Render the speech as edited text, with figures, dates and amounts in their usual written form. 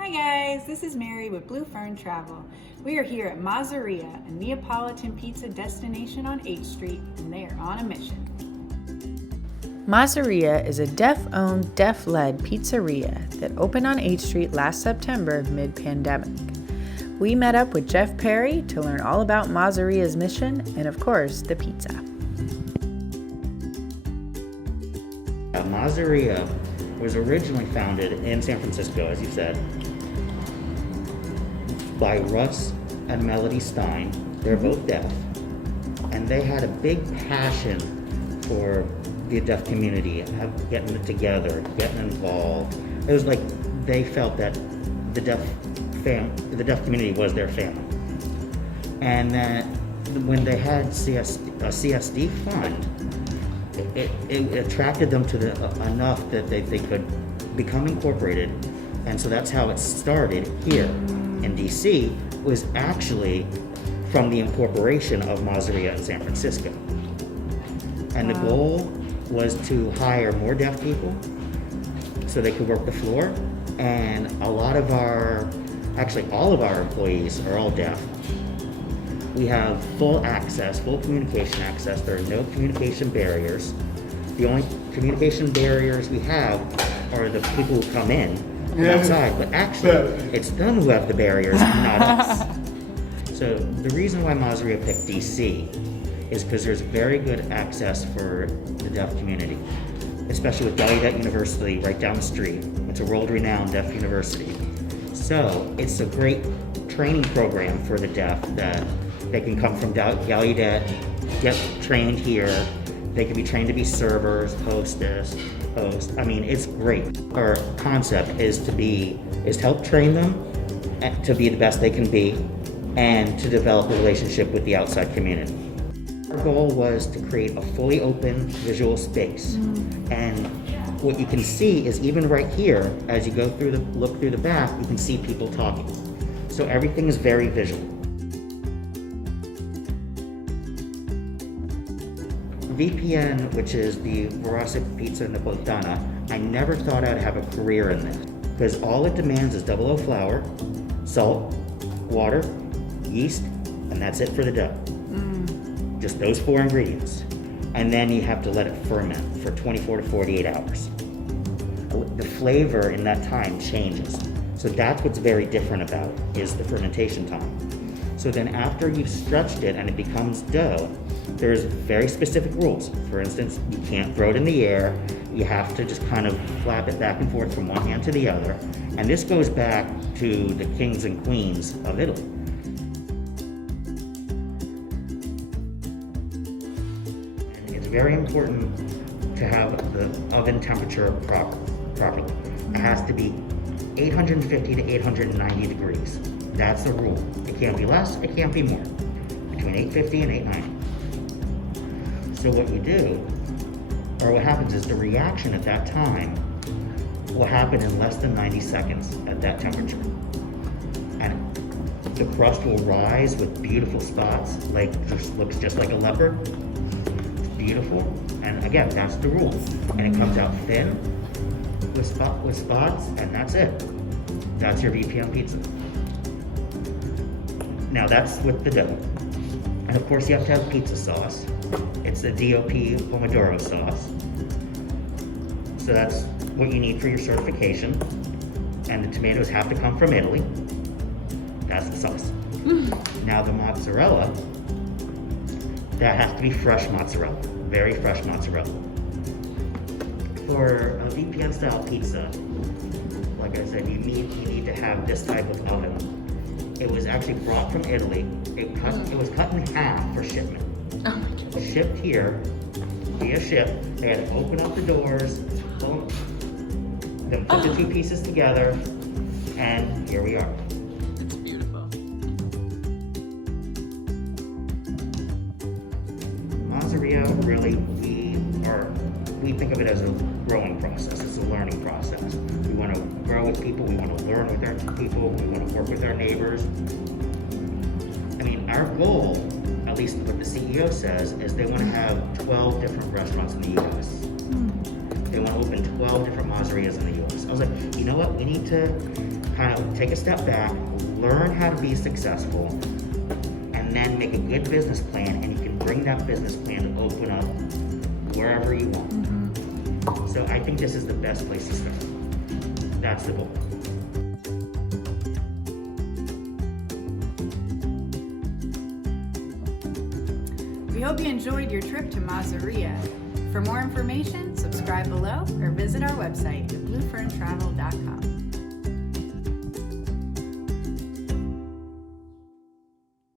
Hi guys, this is Mary with Blue Fern Travel. We are here at Mozzeria, a Neapolitan pizza destination on 8th Street, and they are on a mission. Mozzeria is a deaf-owned, deaf-led pizzeria that opened on 8th Street last September mid-pandemic. We met up with Jeff Perry to learn all about Mozzeria's mission and, of course, the pizza. Mozzeria was originally founded in San Francisco, as you said, by Russ and Melody Stein. They're both deaf, and they had a big passion for the deaf community, getting it together, getting involved. It was like they felt that the deaf community was their family, and that when they had a CSD fund, it attracted them to enough that they could become incorporated. And so that's how it started here in DC, was actually from the incorporation of Mozzeria in San Francisco. And the goal was to hire more deaf people so they could work the floor. And all of our employees are all deaf. We have full access, full communication access. There are no communication barriers. The only communication barriers we have are the people who come in from outside, but actually it's them who have the barriers, not us. So the reason why Mozzeria picked DC is because there's very good access for the deaf community, especially with Gallaudet University right down the street. It's a world-renowned deaf university. So it's a great training program for the deaf that they can come from Gallaudet, get trained here. They can be trained to be servers, host. I mean, it's great. Our concept is to help train them to be the best they can be and to develop a relationship with the outside community. Our goal was to create a fully open visual space. And what you can see is even right here, as you look through the back, you can see people talking. So everything is very visual. VPN, which is the Voracic Pizza Napolitana, I never thought I'd have a career in this, because all it demands is 00 flour, salt, water, yeast, and that's it for the dough. Just those 4 ingredients. And then you have to let it ferment for 24 to 48 hours. The flavor in that time changes. So that's what's very different about it, is the fermentation time. So then after you've stretched it and it becomes dough, there's very specific rules. For instance, you can't throw it in the air. You have to just kind of flap it back and forth from one hand to the other. And this goes back to the kings and queens of Italy. And it's very important to have the oven temperature properly. It has to be 850 to 890 degrees. That's the rule. It can't be less, it can't be more. Between 850 and 890. So what you do, or what happens is the reaction at that time will happen in less than 90 seconds at that temperature. And the crust will rise with beautiful spots, looks just like a leopard. It's beautiful. And again, that's the rule. And it comes out thin with spots, and that's it. That's your VPN pizza. Now that's with the dough. And of course you have to have pizza sauce. It's the DOP Pomodoro sauce. So that's what you need for your certification. And the tomatoes have to come from Italy. That's the sauce. Now the mozzarella, that has to be fresh mozzarella, very fresh mozzarella. For a VPN style pizza, like I said, you need to have this type of oven. It was actually brought from Italy. It was cut in half for shipment. Oh my goodness. Shipped here via ship. They had to open up the doors, then put the 2 pieces together, and here we are. It's beautiful. Mozzeria, really, we think of it as a growing process. It's a learning process. We want to grow with people. We want to learn with our people. We want to work with our neighbors. I mean, our goal, at least what the CEO says, is they want to have 12 different restaurants in the U.S. They want to open 12 different Mozzerias in the U.S. I was like, you know what? We need to kind of take a step back, learn how to be successful, and then make a good business plan, and you can bring that business plan to open up wherever you want. So I think this is the best place to start. That's the goal. We hope you enjoyed your trip to Mozzeria. For more information, subscribe below or visit our website at blueferntravel.com.